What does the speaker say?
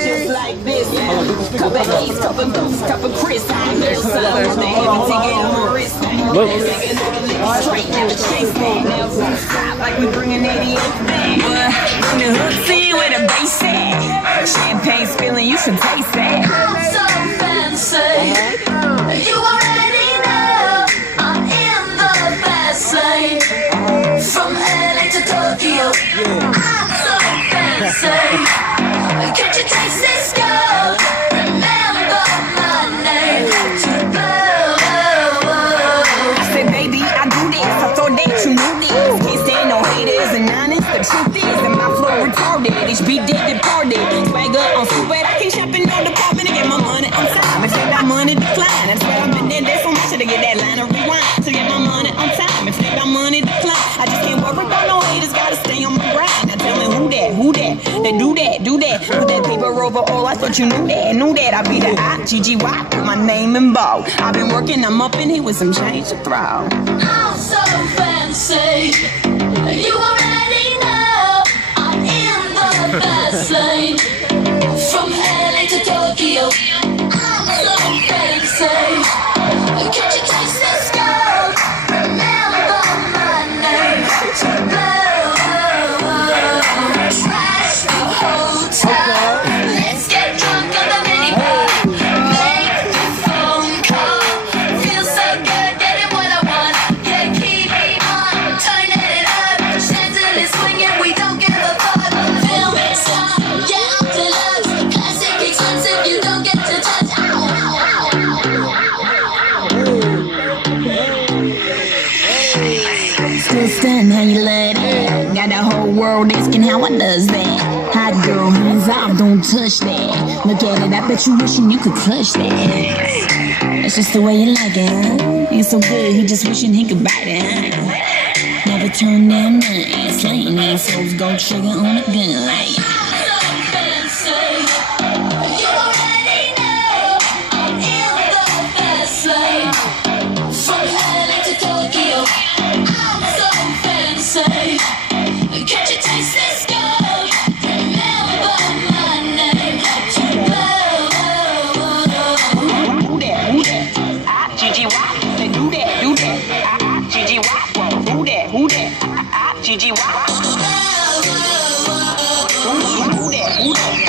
just like this. Cup of Ace, cup of Goose, cup of Chris. I hear some of the heavy ticket on my wrist. Straight, never chase that. Never stop like we bringing 88 back. In the hood scene where the bass at. Champagne spilling, you should taste that. I'm so fancy. You already know I'm in the fast lane. From LA to Tokyo, I'm so fancy. Can't you taste this girl? Remember my name. I said, baby, I do this. I thought that you knew this. Can't stand no haters and honest. The truth is that my flow retarded. HB did departed. Swagger on stupid. I can't shop in no department to get my money on time. If that money decline, that's why I've been there so much to get that line of rewind. To get my money on time. If that money decline, I just can't worry about no haters. Gotta stay on my grind. Now tell me who that? They do that. Put that paper over all. I thought you knew that. I be the I-G-G-Y. Put my name in bold. I've been working. I'm up in here with some change to throw. I'm so fancy. You already know I'm in the fast lane. From LA to Tokyo, I'm so fancy. Can't you taste this girl? Remember my name. Trash the hotel. Let's get drunk on the minibar. Make the phone call. Feel so good, getting what I want. Yeah, keep it on, turning it up. Chandelier swinging, we don't give a fuck. Film it, stop, yeah, I'm deluxe. Classic, expensive, you don't get to touch. Still stunned how you love that. Got the whole world asking how I does that. Hot girl, hands off, don't touch that. Look at it, I bet you wishing you could clutch that. That's just the way you like it, huh? It's so good, he just wishing he could bite it, huh? Never turn down nothing. Slaying these hoes, gold sugar on a gun like. Can't you taste this girl? Remember my name. Who that? I-G-G-Y. They do that. I-G-G-Y. Who that? I-G-G-Y. Who that?